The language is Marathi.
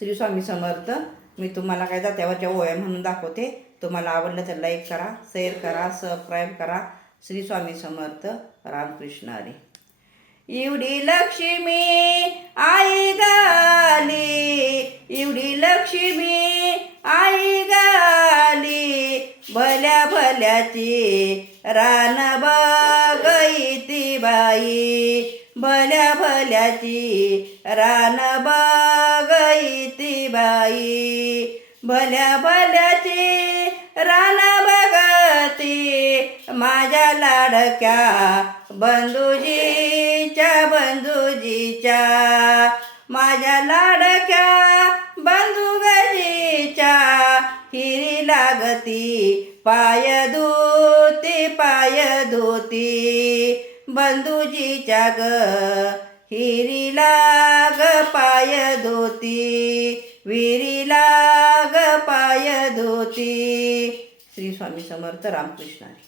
श्री स्वामी समर्थ. मी तुम्हाला काय जात्यावरच्या ओव्या म्हणून दाखवते. तुम्हाला आवडलं तर लाईक करा, शेअर करा, सबस्क्राईब करा. श्री स्वामी समर्थ. रामकृष्ण हरी. एवढी लक्ष्मी आई गाली, एवढी लक्ष्मी आई गाली, भल्या भल्याची रान बघिती बाई, भल्या भल्याची रान बघिती बाई, भल्या भल्याची रान बघती माझ्या लाडक्या बंधुजीच्या, बंधुजीच्या, माझ्या लाडक्या बंधुजीच्या, हिरी लागती पाय धुती, पाय धुती, बंधुजीच्या ग हिरी लाग पाय धुती, विहिरी लाग पाय धुती. श्री स्वामी समर्थ. रामकृष्ण हरी.